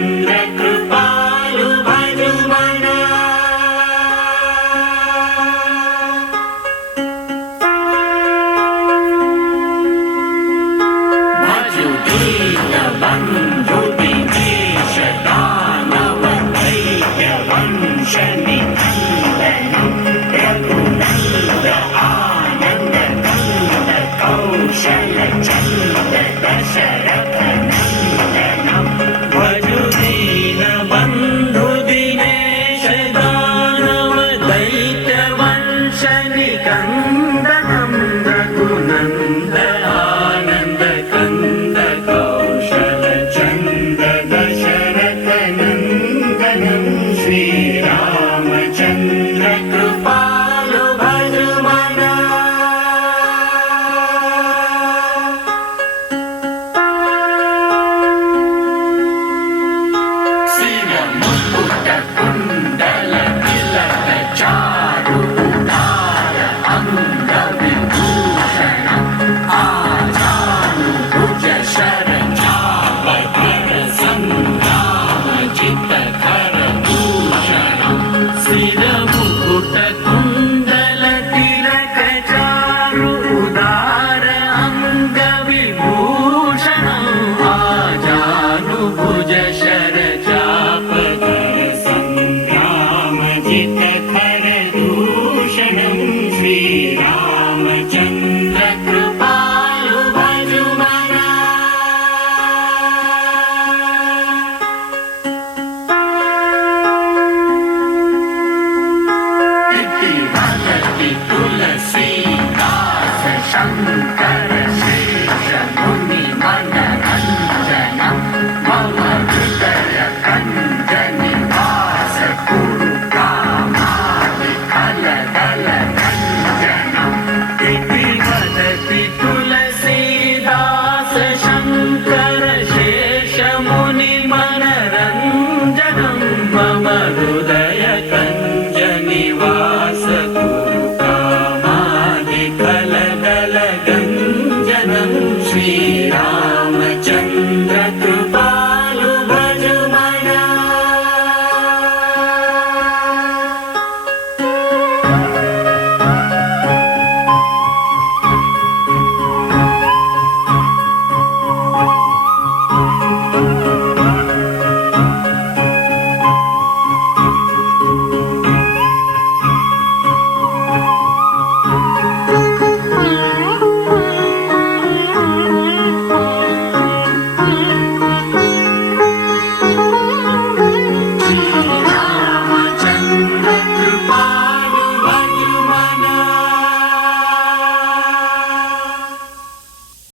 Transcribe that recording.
चन्द्रकृपालु भजुमना भजु दीनबन्धु दिनेश दानव दैत्यवंश निकन्दनं रघुनन्द आनन्द कंद कौशल चन्द्र दशरथ नन्दनं भजु दीनबन्धु दिनेश दानव दैत्यवंश निकन्दनं रघुनन्द आनन्द कंद कौशल चन्द्र दशरथ नन्दनं श्रीरामचन्द्र कृपालु भजुमना सिरमुकुट कुण्डल तिलक चारु उदार अङ्गविभूषणम् आजानुभुज शरचाप धर सङ्ग्राम चित्तधर भूषणम् सिरमुकुट कुण्डल तिलक चारु उदार अङ्गविभूषणम् आजानुभुज शरचाप धर सङ्ग्राम चित्तधर भूषणम् श्रीरामचन्द्र कृपालु भजुमना इति वदति तुलसीदास शङ्कर शेष मुनि मनरञ्जनं मम हृदय कञ्ज निवास कुरु कामादि कलदल रञ्जनम् इति वदति तुलसीदास शङ्कर शेष मुनि मनरञ्जनं मम हृदय